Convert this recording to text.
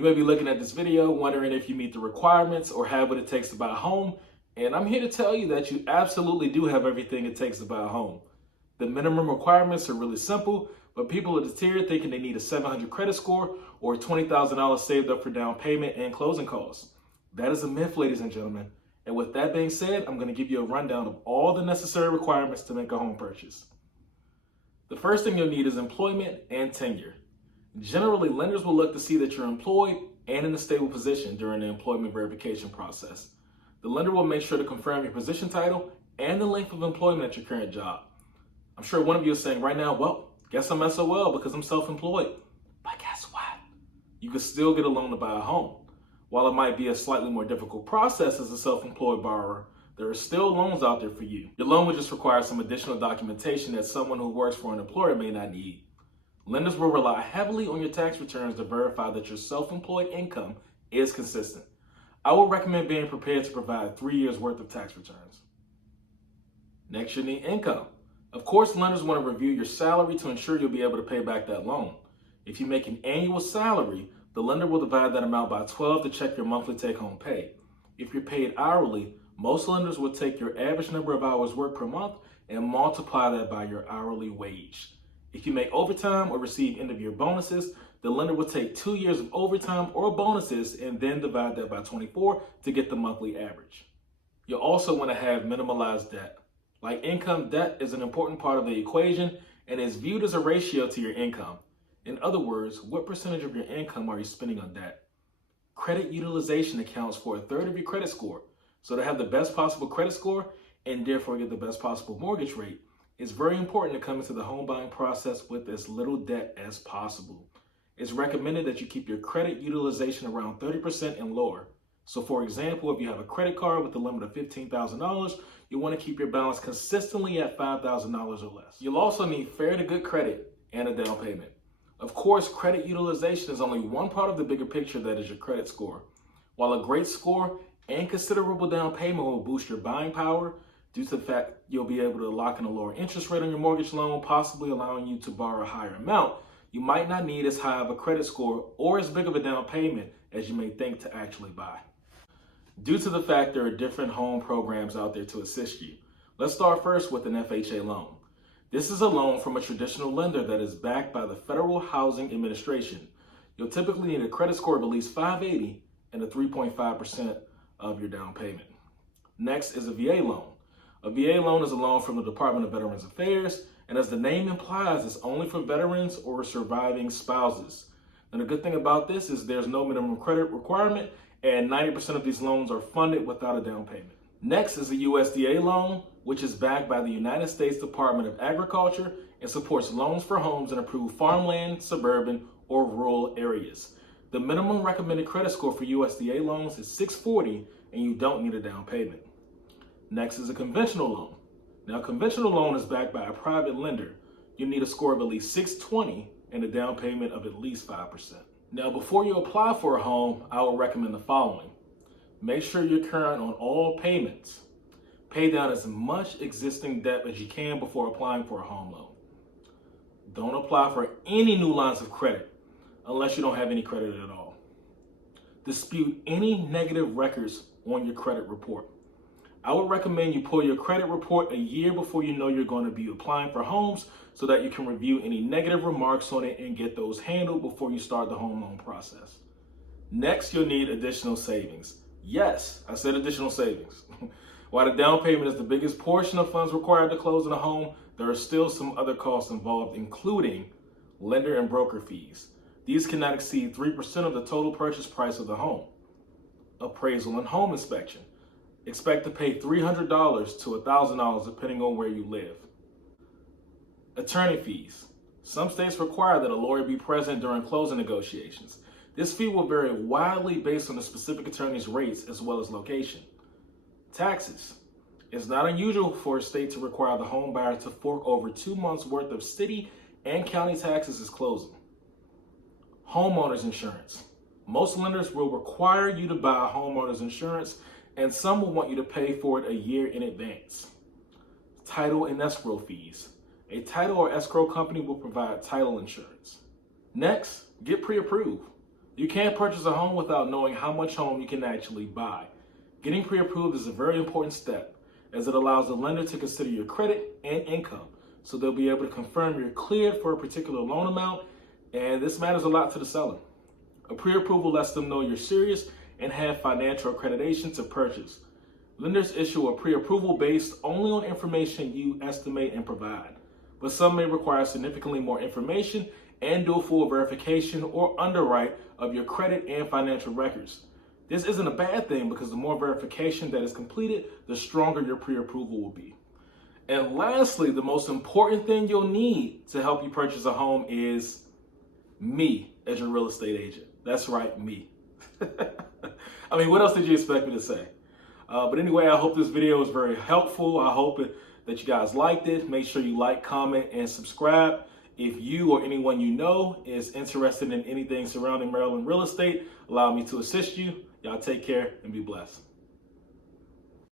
You may be looking at this video wondering if you meet the requirements or have what it takes to buy a home, and I'm here to tell you that you absolutely do have everything it takes to buy a home. The minimum requirements are really simple, but people are deterred thinking they need a 700 credit score or $20,000 saved up for down payment and closing costs. That is a myth, ladies and gentlemen. And with that being said, I'm going to give you a rundown of all the necessary requirements to make a home purchase. The first thing you'll need is employment and tenure. Generally, lenders will look to see that you're employed and in a stable position during the employment verification process. The lender will make sure to confirm your position title and the length of employment at your current job. I'm sure one of you is saying right now, well, guess I'm SOL because I'm self-employed. But guess what? You can still get a loan to buy a home. While it might be a slightly more difficult process as a self-employed borrower, there are still loans out there for you. Your loan will just require some additional documentation that someone who works for an employer may not need. Lenders will rely heavily on your tax returns to verify that your self-employed income is consistent. I would recommend being prepared to provide 3 years worth of tax returns. Next, you need income. Of course, lenders want to review your salary to ensure you'll be able to pay back that loan. If you make an annual salary, the lender will divide that amount by 12 to check your monthly take-home pay. If you're paid hourly, most lenders will take your average number of hours worked per month and multiply that by your hourly wage. If you make overtime or receive end-of-year bonuses, the lender will take 2 years of overtime or bonuses and then divide that by 24 to get the monthly average. You'll also want to have minimalized debt. Like income, debt is an important part of the equation and is viewed as a ratio to your income. In other words, what percentage of your income are you spending on debt? Credit utilization accounts for a third of your credit score. So to have the best possible credit score and therefore get the best possible mortgage rate, it's very important to come into the home buying process with as little debt as possible. It's recommended that you keep your credit utilization around 30% and lower. So for example, if you have a credit card with a limit of $15,000, you want to keep your balance consistently at $5,000 or less. You'll also need fair to good credit and a down payment. Of course, credit utilization is only one part of the bigger picture that is your credit score. While a great score and considerable down payment will boost your buying power, due to the fact you'll be able to lock in a lower interest rate on your mortgage loan, possibly allowing you to borrow a higher amount, you might not need as high of a credit score or as big of a down payment as you may think to actually buy. Due to the fact there are different home programs out there to assist you, let's start first with an FHA loan. This is a loan from a traditional lender that is backed by the Federal Housing Administration. You'll typically need a credit score of at least 580 and a 3.5% of your down payment. Next is a VA loan. A VA loan is a loan from the Department of Veterans Affairs, and as the name implies, it's only for veterans or surviving spouses. And the good thing about this is there's no minimum credit requirement, and 90% of these loans are funded without a down payment. Next is a USDA loan, which is backed by the United States Department of Agriculture and supports loans for homes in approved farmland, suburban, or rural areas. The minimum recommended credit score for USDA loans is 640, and you don't need a down payment. Next is a conventional loan. Now, a conventional loan is backed by a private lender. You need a score of at least 620 and a down payment of at least 5%. Now, before you apply for a home, I would recommend the following. Make sure you're current on all payments. Pay down as much existing debt as you can before applying for a home loan. Don't apply for any new lines of credit unless you don't have any credit at all. Dispute any negative records on your credit report. I would recommend you pull your credit report a year before you know you're going to be applying for homes so that you can review any negative remarks on it and get those handled before you start the home loan process. Next, you'll need additional savings. Yes, I said additional savings. While the down payment is the biggest portion of funds required to close on a home, there are still some other costs involved, including lender and broker fees. These cannot exceed 3% of the total purchase price of the home. Appraisal and home inspection. Expect to pay $300 to $1,000 depending on where you live. Attorney fees. Some states require that a lawyer be present during closing negotiations. This fee will vary widely based on the specific attorney's rates as well as location. Taxes. It's not unusual for a state to require the home buyer to fork over 2 months worth of city and county taxes as closing. Homeowners insurance. Most lenders will require you to buy homeowners insurance, and some will want you to pay for it a year in advance. Title and escrow fees. A title or escrow company will provide title insurance. Next, get pre-approved. You can't purchase a home without knowing how much home you can actually buy. Getting pre-approved is a very important step, as it allows the lender to consider your credit and income, so they'll be able to confirm you're cleared for a particular loan amount, and this matters a lot to the seller. A pre-approval lets them know you're serious and have financial accreditation to purchase. Lenders issue a pre-approval based only on information you estimate and provide, but some may require significantly more information and do a full verification or underwrite of your credit and financial records. This isn't a bad thing because the more verification that is completed, the stronger your pre-approval will be. And lastly, the most important thing you'll need to help you purchase a home is me as your real estate agent. That's right, me. I mean, what else did you expect me to say? But anyway, I hope this video was very helpful. I hope that you guys liked it. Make sure you like, comment, and subscribe. If you or anyone you know is interested in anything surrounding Maryland real estate, allow me to assist you. Y'all take care and be blessed.